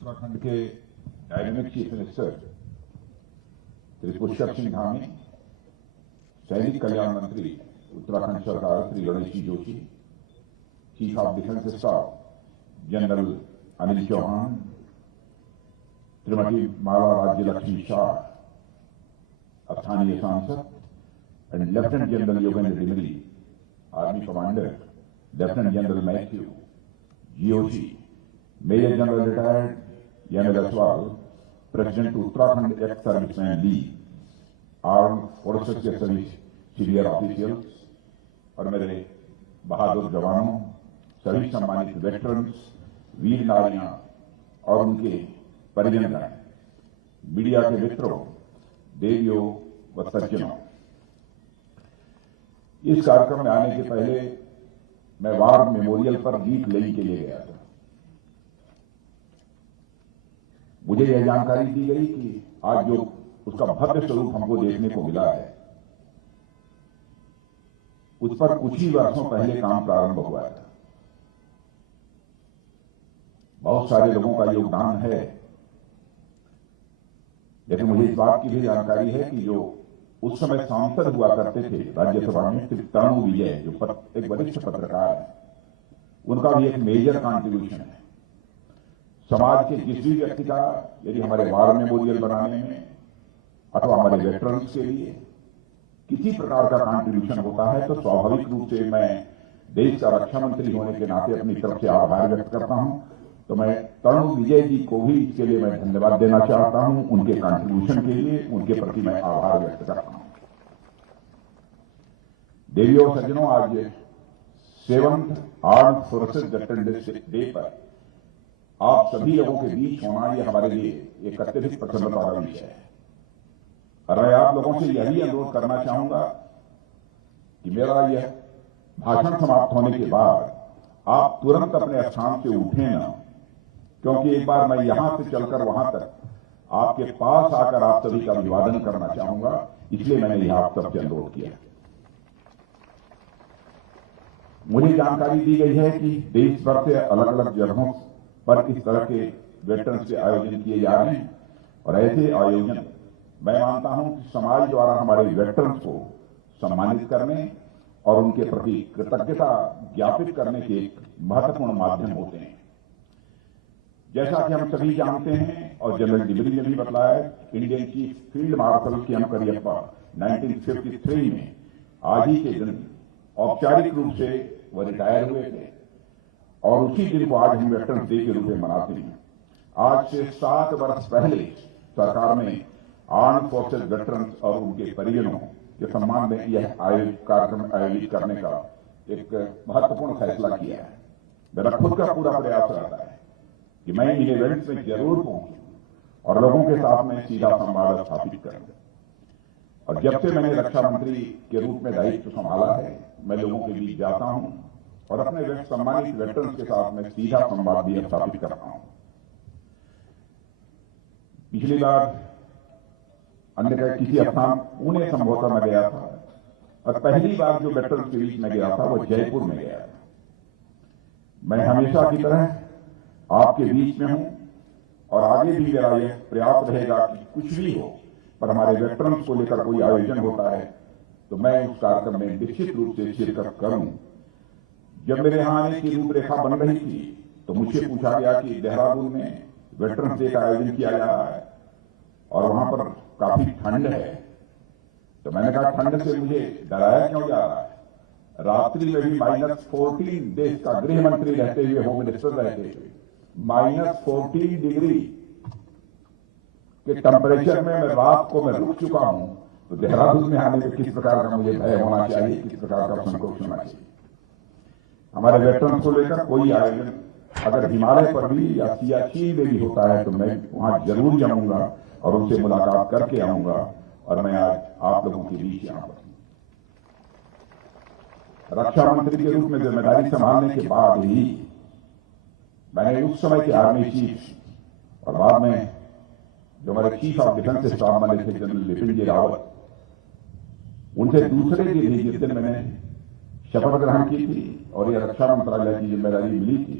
उत्तराखंड के dynamic chief minister Shri Pushkar Singh Dhami, सैनिक कल्याण मंत्री उत्तराखंड सरकार Shri Ganesh ji Joshi, chief of defence staff general Anil Chauhan, Shrimati Mala Rajya Lakshmi Shah, स्थानीय सांसद and lieutenant general Yogendra Dimri, army commander lieutenant general Matthew, GOC, major general retired M L Aswal, president Uttarakhand ex serviceman league, arm forces के सभी senior officials और मेरे बहादुर जवानों, सभी सम्मानित वेटरन्स, वीर नारियां और उनके परिजनगण, मीडिया के मित्रों, देवियों व सज्जनों, इस कार्यक्रम में आने के पहले मैं वार मेमोरियल पर गीत लेने के लिए गया था। मुझे यह जानकारी दी गई कि आज जो उसका भव्य स्वरूप हमको देखने को मिला है, उस पर कुछ ही वर्षों पहले काम प्रारंभ हुआ था। बहुत सारे लोगों का योगदान है, लेकिन मुझे इस बात की भी जानकारी है कि जो उस समय सांसद हुआ करते थे राज्यसभा में, श्री तनु विजय, जो एक वरिष्ठ पत्रकार है, उनका भी एक मेजर कंट्रीब्यूशन है। समाज के किसी भी व्यक्ति का यदि हमारे वार मेमोरियल बनाने में अथवा हमारे वेटरन्स के लिए किसी प्रकार का कंट्रीब्यूशन होता है, तो स्वाभाविक रूप से मैं देश का रक्षा मंत्री होने के नाते अपनी तरफ से आभार व्यक्त करता हूं। तो मैं तनु विजय जी को भी इसके लिए मैं धन्यवाद देना चाहता हूं, उनके कंट्रीब्यूशन के लिए उनके प्रति मैं आभार व्यक्त करता हूं। देवियों और सज्जनों, आज 7th armed forces veterans day पर आप सभी लोगों के बीच होना, ये हमारे लिए एक अत्यधिक प्रसन्नता का विषय है। और मैं आप लोगों से यही अनुरोध करना चाहूंगा कि मेरा यह भाषण समाप्त होने के बाद आप तुरंत अपने स्थान से उठें न, क्योंकि एक बार मैं यहां से चलकर वहां तक आपके पास आकर आप सभी का अभिवादन करना चाहूंगा, इसलिए मैंने यह आप सबसे अनुरोध किया। मुझे जानकारी दी गई है कि देश भर से अलग अलग जगहों पर इस तरह के वेटरन्स के आयोजन किए जा रहे हैं, और ऐसे आयोजन मैं मानता हूं कि समाज द्वारा हमारे वेटरन्स को सम्मानित करने और उनके प्रति कृतज्ञता ज्ञापित करने के एक महत्वपूर्ण माध्यम होते हैं। जैसा कि हम सभी जानते हैं और जनरल डिमरी ने भी बताया, इंडियन चीफ फील्ड मार्शल के एम करियप्पा 1953 में आज ही के दिन औपचारिक रूप से वह रिटायर हुए थे, और उसी दिन को आज हम वेटरन्स डे के रूप में मनाते हैं। आज से 7 वर्ष पहले सरकार ने आर्म्ड फोर्सेस वेटरन्स और उनके परिजनों के सम्मान में यह कार्यक्रम आयोजित करने का एक महत्वपूर्ण फैसला किया है। मेरा खुद का पूरा प्रयास रहता है कि मैं इन इवेंट्स में जरूर पहुंचूं और लोगों के साथ में सीधा संवाद स्थापित करूं। और जब से मैंने रक्षा मंत्री के रूप में दायित्व संभाला है, मैं लोगों के बीच जाता हूं और अपने सम्मानित वेटरन्स के साथ में सीधा संवाद भी स्थापित करता हूं। पिछली बार अन्य किसी स्थान पुणे संभवतः में गया था, और पहली बार जो वेटरन्स के बीच में गया था वो जयपुर में गया था। मैं हमेशा की तरह आपके बीच में हूं, और आगे भी मेरा यह प्रयास रहेगा कि कुछ भी हो पर हमारे वेटरन्स को लेकर कोई आयोजन होता है तो मैं उस कार्यक्रम में निश्चित रूप से शिरकत करूं। जब मेरे यहां आने की रूपरेखा बन रही थी तो मुझसे पूछा गया कि देहरादून में वेटरन्स डे का आयोजन किया जा रहा है और वहां पर काफी ठंड है, तो मैंने कहा ठंड से मुझे डराया क्यों जा रहा है? रात्रि में भी -14 देश का गृह मंत्री रहते हुए, होम मिनिस्टर रहते हुए, -14 डिग्री के टेम्परेचर में मैं रात को मैं रुक चुका हूं, तो देहरादून में आने में किस प्रकार का मुझे भय होना चाहिए, किस प्रकार का संकोच होना चाहिए? हमारे वेटरन्स को लेकर कोई आयोजन अगर हिमालय पर भी या सियाचिन में भी होता है तो मैं वहां जरूर जाऊंगा और उनसे मुलाकात करके आऊंगा। और मैं आज आप लोगों के बीच यहां पर रक्षा मंत्री के रूप में जिम्मेदारी संभालने के बाद ही मैंने उस समय के आर्मी चीफ और बाद में जो हमारे चीफ ऑफ डिफेंस स्टाफ बने थे जनरल बिपिन जी रावत, उनसे दूसरे दिन ही जिस दिन मैंने शपथ ग्रहण की थी और यह रक्षा मंत्रालय की जिम्मेदारी मिली थी,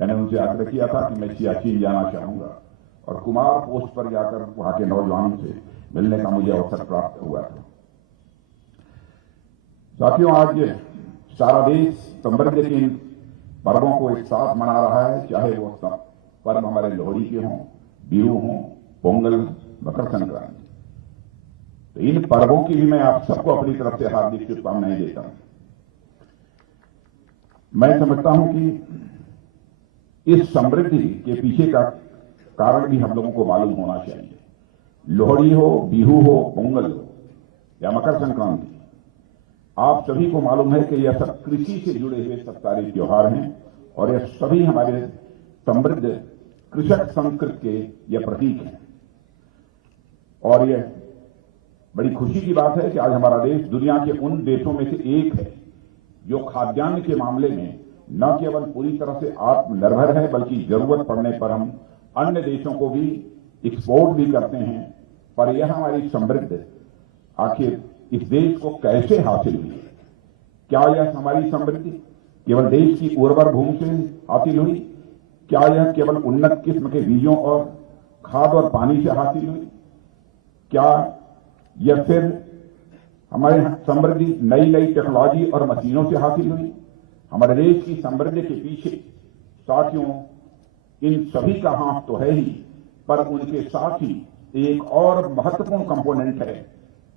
मैंने उनसे आग्रह किया था कि मैं सियाचिन जाना चाहूंगा और कुमार पोस्ट पर जाकर वहां के नौजवानों से मिलने का मुझे अवसर प्राप्त हुआ था। साथियों, आज सारा देश समृद्धि के इन पर्वों को एक साथ मना रहा है, चाहे वो पर्व हमारे लोहड़ी के हों, बिहू हों, पोंगल, मकर संक्रांति। तो इन पर्वों की भी मैं आप सबको अपनी तरफ से हार्दिक शुभकामनाएं देता हूं। मैं समझता हूं कि इस समृद्धि के पीछे का कारण भी हम लोगों को मालूम होना चाहिए। लोहड़ी हो, बिहू हो, पोंगल हो या मकर संक्रांति, आप सभी को मालूम है कि यह सब कृषि से जुड़े हुए सब सारे त्योहार हैं और यह सभी हमारे समृद्ध कृषक संस्कृति के यह प्रतीक हैं। और यह बड़ी खुशी की बात है कि आज हमारा देश दुनिया के उन देशों में से एक है जो खाद्यान्न के मामले में न केवल पूरी तरह से आत्मनिर्भर है, बल्कि जरूरत पड़ने पर हम अन्य देशों को भी एक्सपोर्ट भी करते हैं। पर यह हमारी समृद्ध आखिर इस देश को कैसे हासिल हुई? क्या यह हमारी समृद्धि केवल देश की उर्वर भूमि से हासिल हुई? क्या यह केवल उन्नत किस्म के बीजों और खाद और पानी से हासिल हुई? क्या यह फिर हमारे समृद्धि नई नई टेक्नोलॉजी और मशीनों से हासिल हुई? हमारे देश की समृद्धि के पीछे साथियों इन सभी का हाथ तो है ही, पर उनके साथ ही एक और महत्वपूर्ण कंपोनेंट है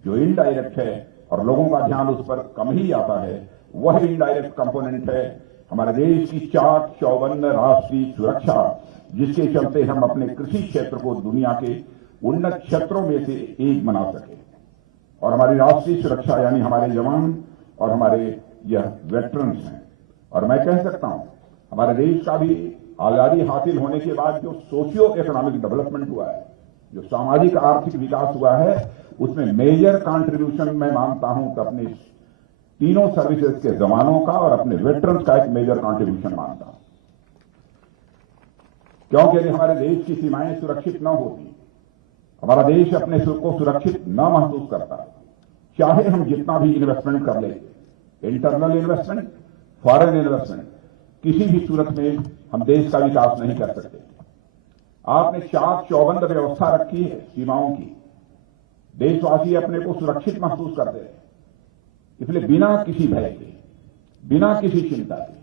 जो इनडायरेक्ट है और लोगों का ध्यान उस पर कम ही आता है। वह इनडायरेक्ट कंपोनेंट है हमारे देश की चाक चौबंद राष्ट्रीय सुरक्षा, जिसके चलते हम अपने कृषि क्षेत्र को दुनिया के उन्नत क्षेत्रों में से एक बना सके। और हमारी राष्ट्रीय सुरक्षा यानी हमारे जवान और हमारे यह वेटरन्स हैं। और मैं कह सकता हूं हमारे देश का भी आजादी हासिल होने के बाद जो सोशियो इकोनॉमिक डेवलपमेंट हुआ है, जो सामाजिक आर्थिक विकास हुआ है, उसमें मेजर कंट्रीब्यूशन मैं मानता हूं कि अपने तीनों सर्विसेज के जवानों का और अपने वेटरन्स का एक मेजर कंट्रीब्यूशन मानता हूं। क्योंकि यदि हमारे देश की सीमाएं सुरक्षित न होती, हमारा देश अपने को सुरक्षित न महसूस करता, चाहे हम जितना भी इन्वेस्टमेंट कर ले, इंटरनल इन्वेस्टमेंट, फॉरेन इन्वेस्टमेंट, किसी भी सूरत में हम देश का विकास नहीं कर सकते। आपने चाक चौबंद व्यवस्था रखी है सीमाओं की, देशवासी अपने को सुरक्षित महसूस करते हैं। इसलिए बिना किसी भय के, बिना किसी चिंता के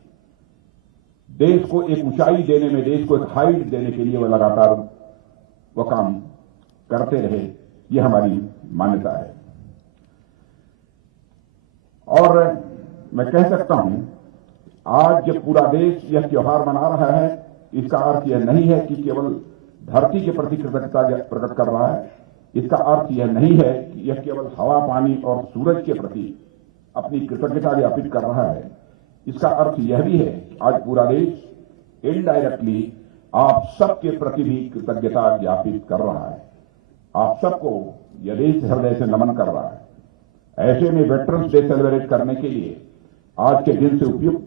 देश को एक ऊंचाई देने में, देश को एक हाइट देने के लिए वह लगातार वह काम करते रहे, यह हमारी मान्यता है। और मैं कह सकता हूं आज जब पूरा देश यह त्योहार मना रहा है, इसका अर्थ यह नहीं है कि केवल धरती के प्रति कृतज्ञता प्रकट कर रहा है। इसका अर्थ यह नहीं है कि यह केवल हवा, पानी और सूरज के प्रति अपनी कृतज्ञता ज्ञापित कर रहा है। इसका अर्थ यह भी है कि आज पूरा देश इनडायरेक्टली आप सबके प्रति भी कृतज्ञता ज्ञापित कर रहा है। आप सबको यह देश हृदय से नमन कर रहा है। ऐसे में वेटरन्स डे सेलिब्रेट करने के लिए आज के दिन से उपयुक्त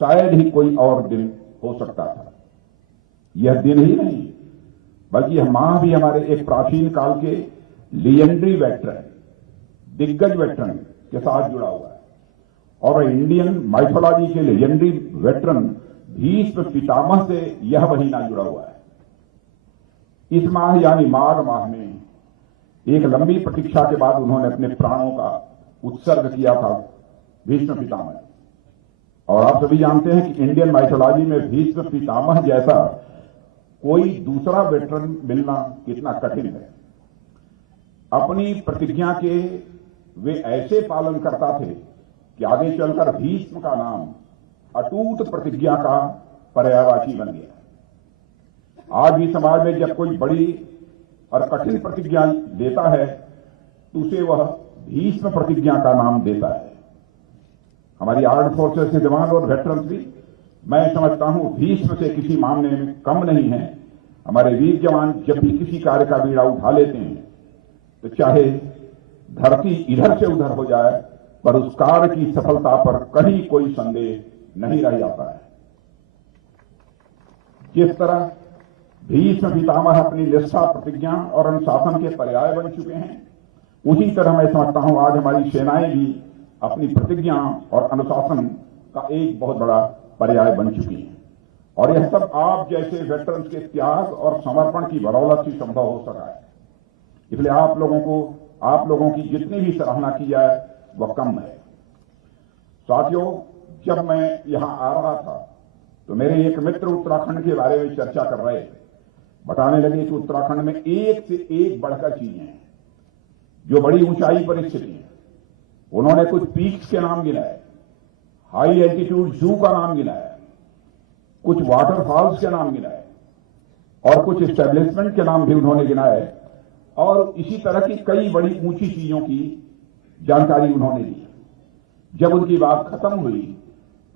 शायद ही कोई और दिन हो सकता था। यह दिन ही नहीं, बल्कि यह माह भी हमारे एक प्राचीन काल के लीजेंडरी वेटरन, दिग्गज वेटरन के साथ जुड़ा हुआ है। और इंडियन माइथोलॉजी के लीजेंडरी वेटरन भीष्म पितामह से यह महीना जुड़ा हुआ है। इस माह यानी माघ माह में एक लंबी प्रतीक्षा के बाद उन्होंने अपने प्राणों का उत्सर्ग किया था भीष्म पितामह। और आप सभी जानते हैं कि इंडियन माइथोलॉजी में भीष्म पितामह जैसा कोई दूसरा वेटरन मिलना कितना कठिन है। अपनी प्रतिज्ञा के वे ऐसे पालन करता थे कि आगे चलकर भीष्म का नाम अटूट प्रतिज्ञा का पर्यायवाची बन गया। आज भी समाज में जब कोई बड़ी और कठिन प्रतिज्ञा लेता है तो उसे वह भीष्म प्रतिज्ञा का नाम देता है। हमारी आर्म्ड फोर्सेस के जवान और वेटरन्स भी, मैं समझता हूं, भीष्म से किसी मामले में कम नहीं है। हमारे वीर जवान जब भी किसी कार्य का बीड़ा उठा लेते हैं तो चाहे धरती इधर से उधर हो जाए, पर उस कार्य की सफलता पर कहीं कोई संदेह नहीं रह जाता है। जिस तरह भीष्म पितामह अपनी निष्ठा, प्रतिज्ञा और अनुशासन के पर्याय बन चुके हैं, उसी तरह मैं समझता हूं आज हमारी सेनाएं भी अपनी प्रतिज्ञा और अनुशासन का एक बहुत बड़ा पर्याय बन चुकी हैं। और यह सब आप जैसे वेटरन्स के त्याग और समर्पण की बदौलत ही संभव हो सका है। इसलिए आप लोगों की जितनी भी सराहना की जाए वह कम है। साथियों, जब मैं यहां आ रहा था तो मेरे एक मित्र उत्तराखंड के बारे में चर्चा कर रहे थे। बताने लगे कि उत्तराखंड में एक से एक बढ़कर चीजें हैं जो बड़ी ऊंचाई पर स्थित हैं। उन्होंने कुछ पीक्स के नाम गिनाए, हाई एल्टीट्यूड जू का नाम गिनाया, कुछ वाटरफॉल्स के नाम गिनाए और कुछ एस्टेब्लिशमेंट के नाम भी उन्होंने गिनाए और इसी तरह की कई बड़ी ऊंची चीजों की जानकारी उन्होंने दी। जब उनकी बात खत्म हुई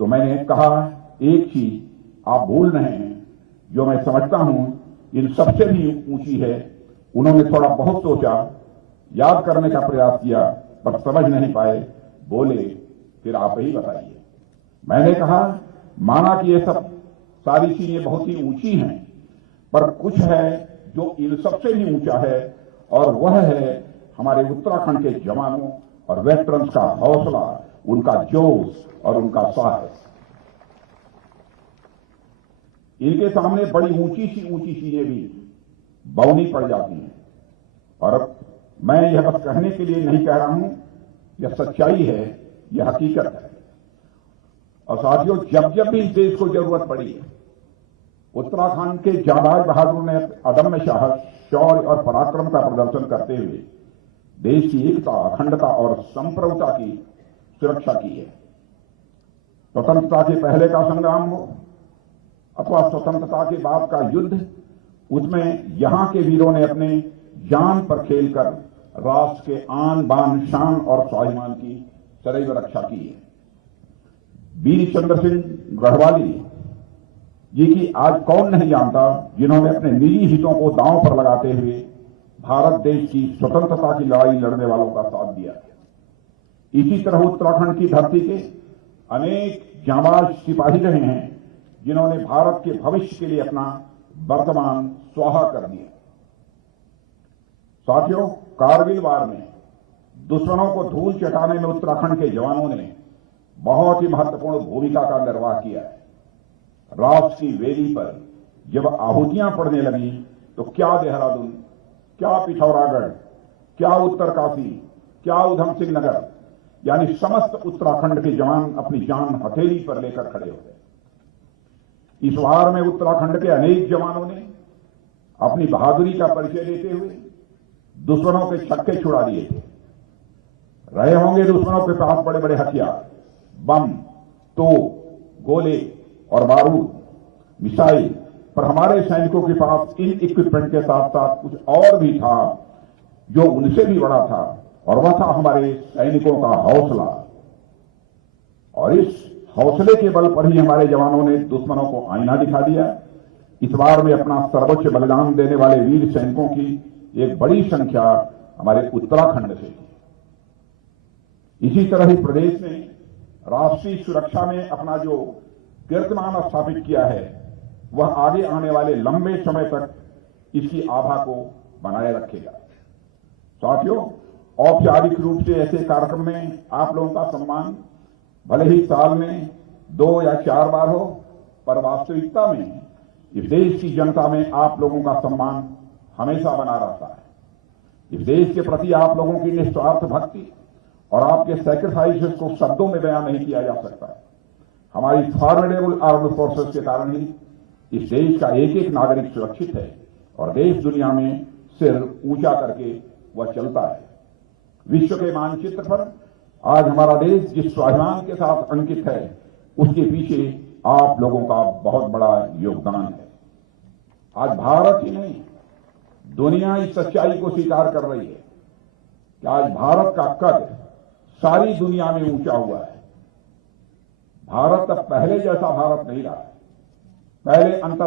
तो मैंने कहा, एक चीज आप भूल रहे हैं जो मैं समझता हूं इन सबसे भी ऊंची है। उन्होंने थोड़ा बहुत सोचा, याद करने का प्रयास किया पर समझ नहीं पाए। बोले, फिर आप ही बताइए। मैंने कहा, माना कि ये सब सारी चीजें बहुत ही ऊंची हैं, पर कुछ है जो इन सबसे भी ऊंचा है और वह है हमारे उत्तराखंड के जवानों और वेटरन्स का हौसला, उनका जोश और उनका साहस। इनके सामने बड़ी ऊंची चीजें भी बौनी पड़ जाती हैं। और मैं यह बस कहने के लिए नहीं कह रहा हूं, यह सच्चाई है, यह हकीकत है। और साथियों, जब जब भी इस देश को जरूरत पड़ी है, उत्तराखंड के जाबाज बहादुर ने अदम्य साहस, शौर्य और पराक्रम का प्रदर्शन करते हुए देश की एकता, अखंडता और संप्रभुता की सुरक्षा की है। स्वतंत्रता के पहले का संग्राम हो अथवा स्वतंत्रता के बाद का युद्ध, उसमें यहां के वीरों ने अपने जान पर खेलकर राष्ट्र के आन बान, शान और स्वाभिमान की सदैव रक्षा की है। वीर चंद्र सिंह गढ़वाली जी की आज कौन नहीं जानता, जिन्होंने अपने निजी हितों को दांव पर लगाते हुए भारत देश की स्वतंत्रता की लड़ाई लड़ने वालों का साथ दिया। इसी तरह उत्तराखंड की धरती के अनेक जांबाज सिपाही रहे हैं जिन्होंने भारत के भविष्य के लिए अपना वर्तमान स्वाहा कर दिया। साथियों, कारगिल वार में दुश्मनों को धूल चटाने में उत्तराखंड के जवानों ने बहुत ही महत्वपूर्ण भूमिका का निर्वाह किया है। राष्ट्र की वेदी पर जब आहुतियां पड़ने लगी तो क्या देहरादून, क्या पिथौरागढ़, क्या उत्तरकाशी, क्या उधम सिंह नगर, यानी समस्त उत्तराखंड के जवान अपनी जान हथेली पर लेकर खड़े हो गए। इस वार में उत्तराखंड के अनेक जवानों ने अपनी बहादुरी का परिचय देते हुए दुश्मनों के छक्के छुड़ा दिए थे। रहे होंगे दुश्मनों के पास बड़े बड़े हथियार, बम, तोप, गोले और बारूद, मिसाइल, पर हमारे सैनिकों के पास इन इक्विपमेंट के साथ साथ कुछ और भी था जो उनसे भी बड़ा था, और वह था हमारे सैनिकों का हौसला। और इस हौसले के बल पर ही हमारे जवानों ने दुश्मनों को आईना दिखा दिया। इस बार में अपना सर्वोच्च बलिदान देने वाले वीर सैनिकों की एक बड़ी संख्या हमारे उत्तराखंड से थी। इसी तरह ही प्रदेश ने राष्ट्रीय सुरक्षा में अपना जो कीर्तिमान स्थापित किया है, वह आगे आने वाले लंबे समय तक इसकी आभा को बनाए रखेगा। साथियों, औपचारिक रूप से ऐसे कार्यक्रम में आप लोगों का सम्मान भले ही साल में 2 या 4 बार हो, पर वास्तविकता में इस देश की जनता में आप लोगों का सम्मान हमेशा बना रहता है। इस देश के प्रति आप लोगों की निस्वार्थ भक्ति और आपके सैक्रिफाइसेस को शब्दों में बयान नहीं किया जा सकता। हमारी फॉर्मिडेबल आर्म्ड फोर्सेस के कारण ही इस देश का एक एक नागरिक सुरक्षित है और देश दुनिया में सिर ऊंचा करके वह चलता है। विश्व के मानचित्र पर आज हमारा देश जिस स्वाभिमान के साथ अंकित है, उसके पीछे आप लोगों का बहुत बड़ा योगदान है। आज भारत ही नहीं, दुनिया इस सच्चाई को स्वीकार कर रही है कि आज भारत का कद सारी दुनिया में ऊंचा हुआ है। भारत अब पहले जैसा भारत नहीं रहा। पहले अंतर